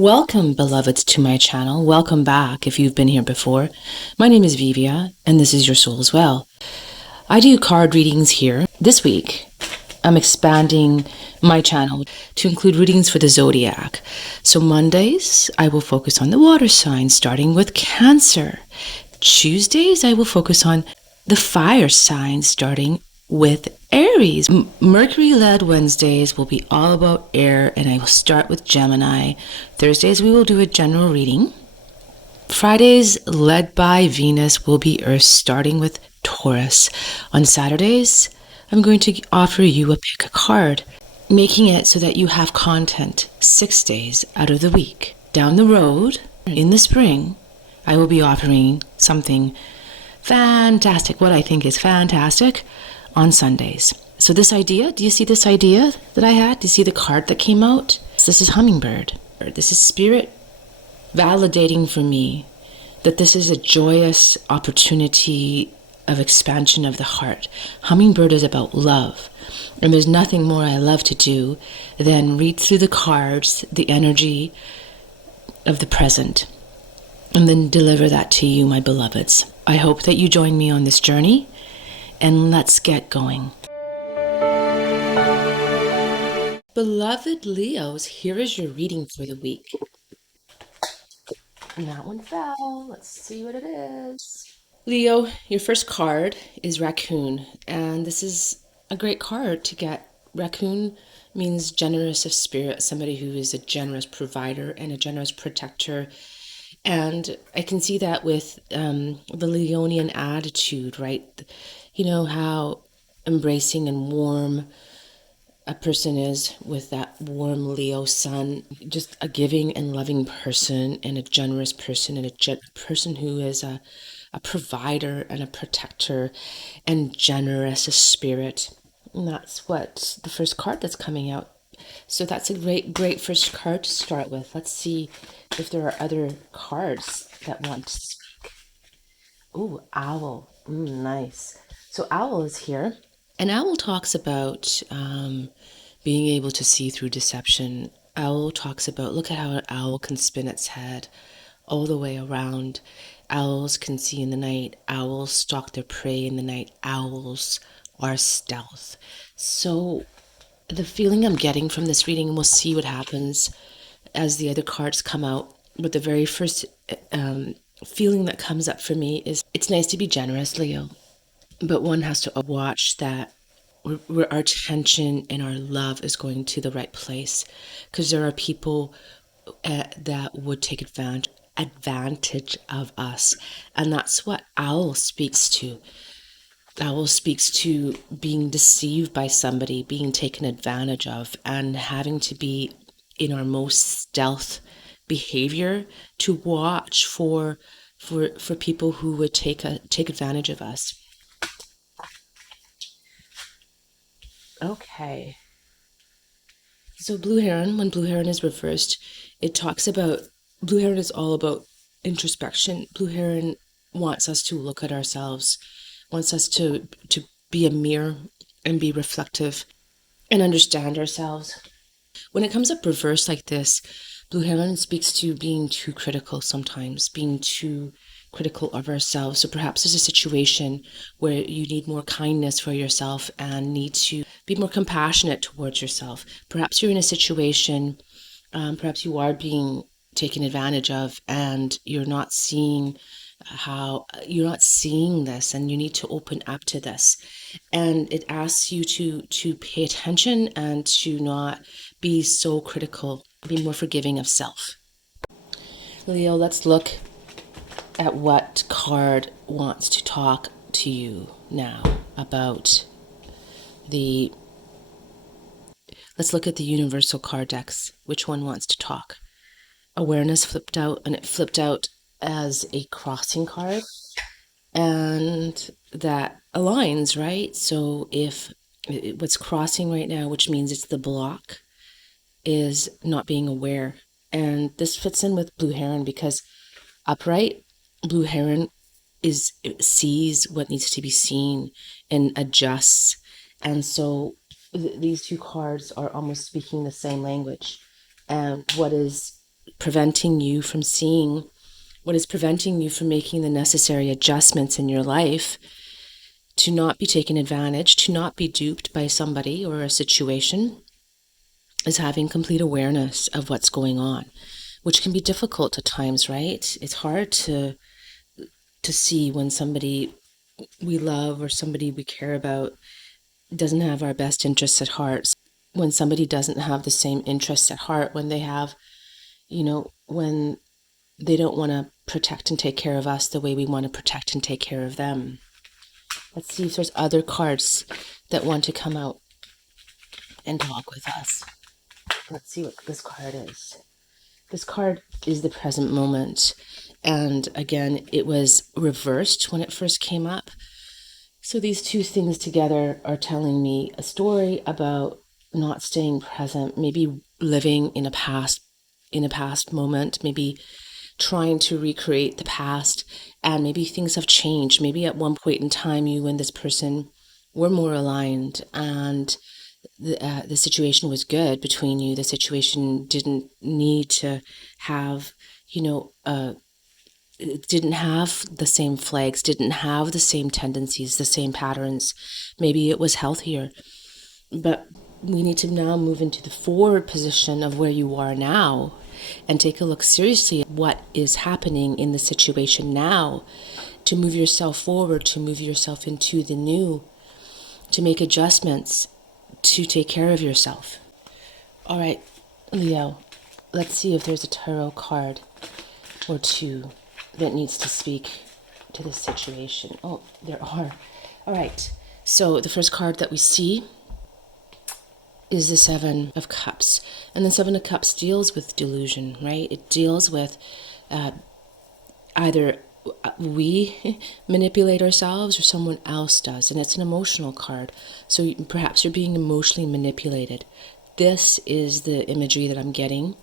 Welcome, beloveds, to my channel. Welcome back if you've been here before. My name is Vivia, and this is Your Soul as Well. I do card readings here. This week, I'm expanding my channel to include readings for the zodiac. So Mondays, I will focus on the water signs, starting with Cancer. Tuesdays, I will focus on the fire signs, starting with Aries. Mercury-led Wednesdays will be all about air, and I will start with Gemini. Thursdays, we will do a general reading. Fridays, led by Venus, will be Earth, starting with Taurus. On Saturdays, I'm going to offer you a pick a card, making it so that you have content 6 days out of the week. Down the road, in the spring, I will be offering something fantastic, what I think is fantastic, on Sundays. So this idea, do you see this idea that I had? Do you see the card that came out? This is Hummingbird. This is Spirit validating for me that this is a joyous opportunity of expansion of the heart. Hummingbird is about love. And there's nothing more I love to do than read through the cards, the energy of the present, and then deliver that to you, my beloveds. I hope that you join me on this journey, and let's get going. Beloved Leos, here is your reading for the week. And that one fell. Let's see what it is. Leo, your first card is Raccoon, and this is a great card to get. Raccoon means generous of spirit, somebody who is a generous provider and a generous protector. And I can see that with the Leonian attitude, right? You know how embracing and warm a person is with that warm Leo sun, just a giving and loving person and a generous person and a person who is a provider and a protector and generous of spirit. And that's what the first card that's coming out. So that's a great first card to start with. Let's see if there are other cards that want to speak. Ooh, Owl. Nice. So Owl is here. And Owl talks about being able to see through deception. Owl talks about, look at how an owl can spin its head all the way around. Owls can see in the night. Owls stalk their prey in the night. Owls are stealth. So the feeling I'm getting from this reading, and we'll see what happens as the other cards come out, but the very first feeling that comes up for me is it's nice to be generous, Leo, but one has to watch that where our attention and our love is going to the right place, because there are people that would take advantage of us, and that's what Owl speaks to. Owl speaks to being deceived by somebody, being taken advantage of, and having to be in our most stealth behavior to watch for people who would take advantage of us. Okay. So Blue Heron, when Blue Heron is reversed, it talks about, Blue Heron is all about introspection. Blue Heron wants us to look at ourselves, wants us to be a mirror and be reflective and understand ourselves. When it comes up reversed like this, Blue Heron speaks to being too critical sometimes, being too critical of ourselves. So perhaps there's a situation where you need more kindness for yourself and need to be more compassionate towards yourself. Perhaps you're in a situation, perhaps you are being taken advantage of, and you're not seeing this, and you need to open up to this. And it asks you to pay attention and to not be so critical, be more forgiving of self. Leo, let's look at what card wants to talk to you now about let's look at the universal card decks. Which one wants to talk? Awareness flipped out, and it flipped out as a crossing card, and that aligns, right? So if what's crossing right now, which means it's the block, is not being aware. And this fits in with Blue Heron, because upright, Blue Heron sees what needs to be seen and adjusts. And so these two cards are almost speaking the same language. And what is preventing you from seeing, what is preventing you from making the necessary adjustments in your life to not be taken advantage, to not be duped by somebody or a situation, is having complete awareness of what's going on, which can be difficult at times, right? It's hard to see when somebody we love or somebody we care about doesn't have our best interests at heart. When somebody doesn't have the same interests at heart, when they have, when they don't want to protect and take care of us the way we want to protect and take care of them. Let's see if there's other cards that want to come out and talk with us. Let's see what this card is. This card is the present moment. And again, it was reversed when it first came up. So these two things together are telling me a story about not staying present, maybe living in a past moment, maybe trying to recreate the past, and maybe things have changed. Maybe at one point in time, you and this person were more aligned, and the situation was good between you. The situation didn't need to have, it didn't have the same flags, didn't have the same tendencies, the same patterns. Maybe it was healthier. But we need to now move into the forward position of where you are now and take a look seriously at what is happening in the situation now, to move yourself forward, to move yourself into the new, to make adjustments, to take care of yourself. All right, Leo, let's see if there's a tarot card or two that needs to speak to this situation. Oh, there are. All right, so the first card that we see is the Seven of Cups. And the Seven of Cups deals with delusion, right? It deals with either we manipulate ourselves or someone else does. And it's an emotional card. So perhaps you're being emotionally manipulated. This is the imagery that I'm getting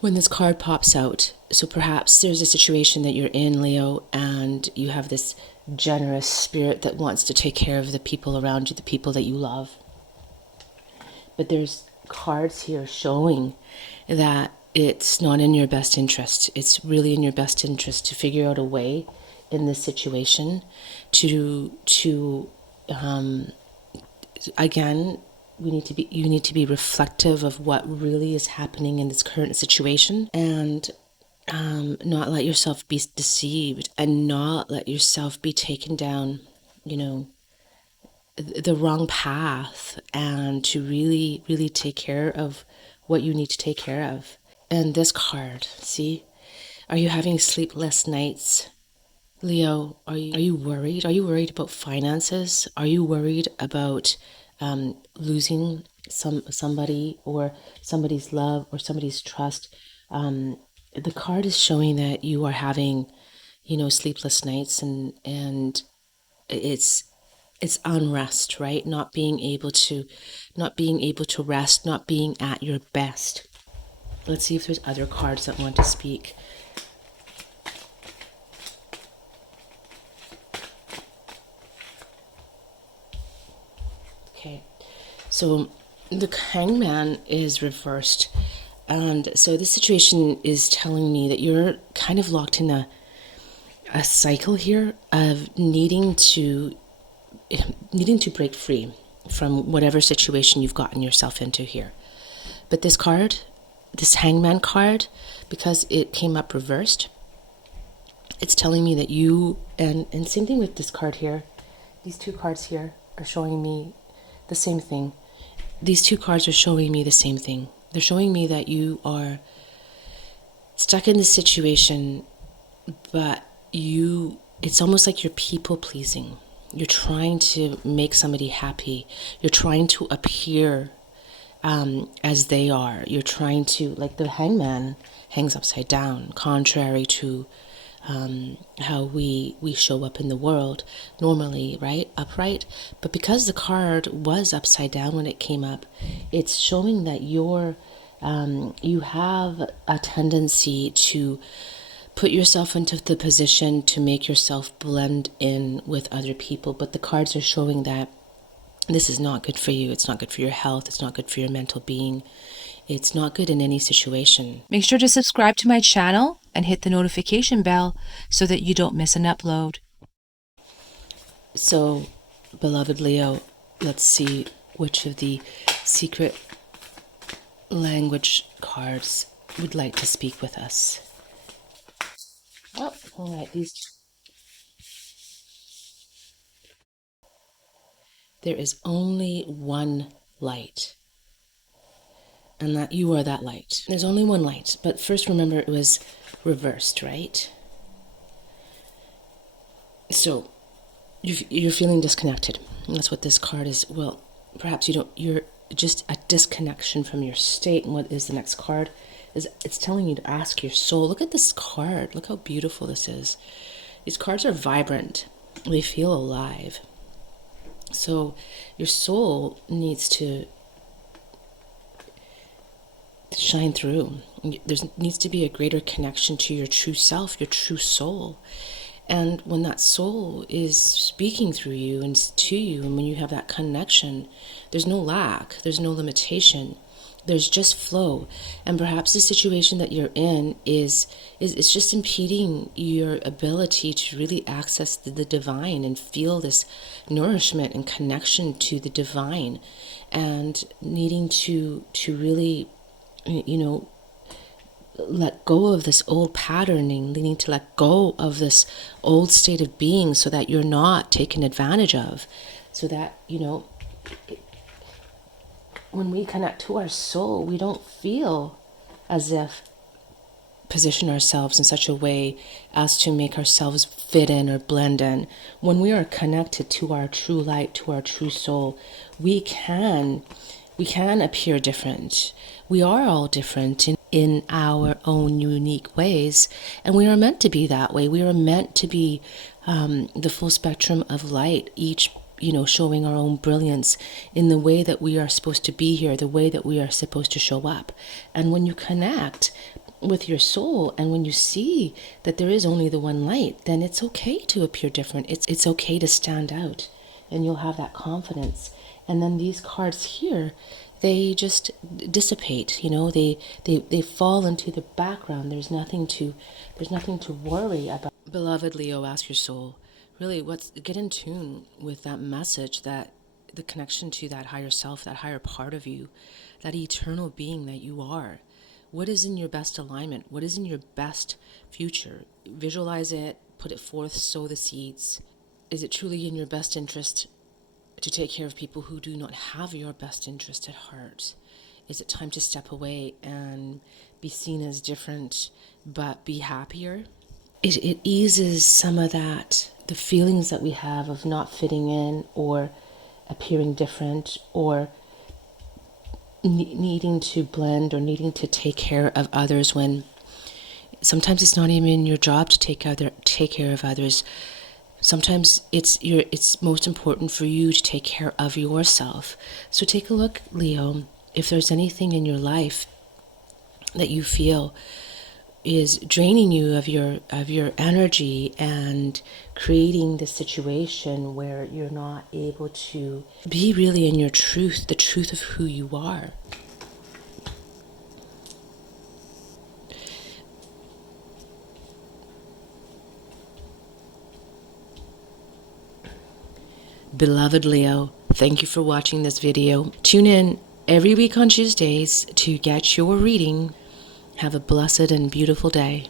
when this card pops out. So perhaps there's a situation that you're in, Leo, and you have this generous spirit that wants to take care of the people around you, the people that you love. But there's cards here showing that it's not in your best interest. It's really in your best interest to figure out a way in this situation to again, you need to be reflective of what really is happening in this current situation, and not let yourself be deceived, and not let yourself be taken down, the wrong path, and to really, really take care of what you need to take care of. And this card, see, are you having sleepless nights? Leo, are you worried? Are you worried about finances? Are you worried about losing somebody, or somebody's love, or somebody's trust? The card is showing that you are having, sleepless nights, and it's unrest, right? Not being able to rest, not being at your best. Let's see if there's other cards that want to speak. Okay, so the Hangman is reversed, and so this situation is telling me that you're kind of locked in a cycle here of needing to break free from whatever situation you've gotten yourself into here. But this card, this Hangman card, because it came up reversed, it's telling me that you, and same thing with this card here, these two cards here are showing me the same thing. These two cards are showing me the same thing. They're showing me that you are stuck in this situation, but it's almost like you're people pleasing. You're trying to make somebody happy. You're trying to appear as they are. You're trying to, like the Hangman hangs upside down, contrary to how we show up in the world normally, right? Upright. But because the card was upside down when it came up, it's showing that you have a tendency to put yourself into the position to make yourself blend in with other people. But the cards are showing that this is not good for you. It's not good for your health. It's not good for your mental being. It's not good in any situation. Make sure to subscribe to my channel and hit the notification bell so that you don't miss an upload. So, beloved Leo, let's see which of the secret language cards would like to speak with us. Oh, all right, there is only one light, and that you are that light. There's only one light, but first remember it was reversed, right? So you're feeling disconnected. And that's what this card is. Well, perhaps you're just a disconnection from your state. And what is the next card? It's telling you to ask your soul. Look at this card. Look how beautiful this is. These cards are vibrant. They feel alive. So your soul needs to shine through. There needs to be a greater connection to your true self, your true soul. And when that soul is speaking through you and to you, and when you have that connection, there's no lack, there's no limitation, there's just flow. And perhaps the situation that you're in is just impeding your ability to really access the divine and feel this nourishment and connection to the divine, and needing to really, let go of this old patterning, needing to let go of this old state of being so that you're not taken advantage of. So that, when we connect to our soul, we don't feel as if position ourselves in such a way as to make ourselves fit in or blend in. When we are connected to our true light, to our true soul, we can appear different. We are all different in our own unique ways, and we are meant to be that way. We are meant to be the full spectrum of light, each showing our own brilliance in the way that we are supposed to be here, the way that we are supposed to show up. And when you connect with your soul, and when you see that there is only the one light, then it's okay to appear different. It's okay to stand out, and you'll have that confidence. And then these cards here, they just dissipate, they fall into the background. There's nothing to worry about. Beloved Leo, ask your soul, really, get in tune with that message, that the connection to that higher self, that higher part of you, that eternal being that you are. What is in your best alignment? What is in your best future? Visualize it, put it forth, sow the seeds. Is it truly in your best interest to take care of people who do not have your best interest at heart? Is it time to step away and be seen as different, but be happier? It eases some of that, the feelings that we have of not fitting in or appearing different, or needing to blend or needing to take care of others, when sometimes it's not even your job to take care of others. Sometimes it's most important for you to take care of yourself. So take a look, Leo, if there's anything in your life that you feel is draining you of your energy and creating the situation where you're not able to be really in your truth, the truth of who you are. Beloved Leo, thank you for watching this video. Tune in every week on Tuesdays to get your reading. Have a blessed and beautiful day.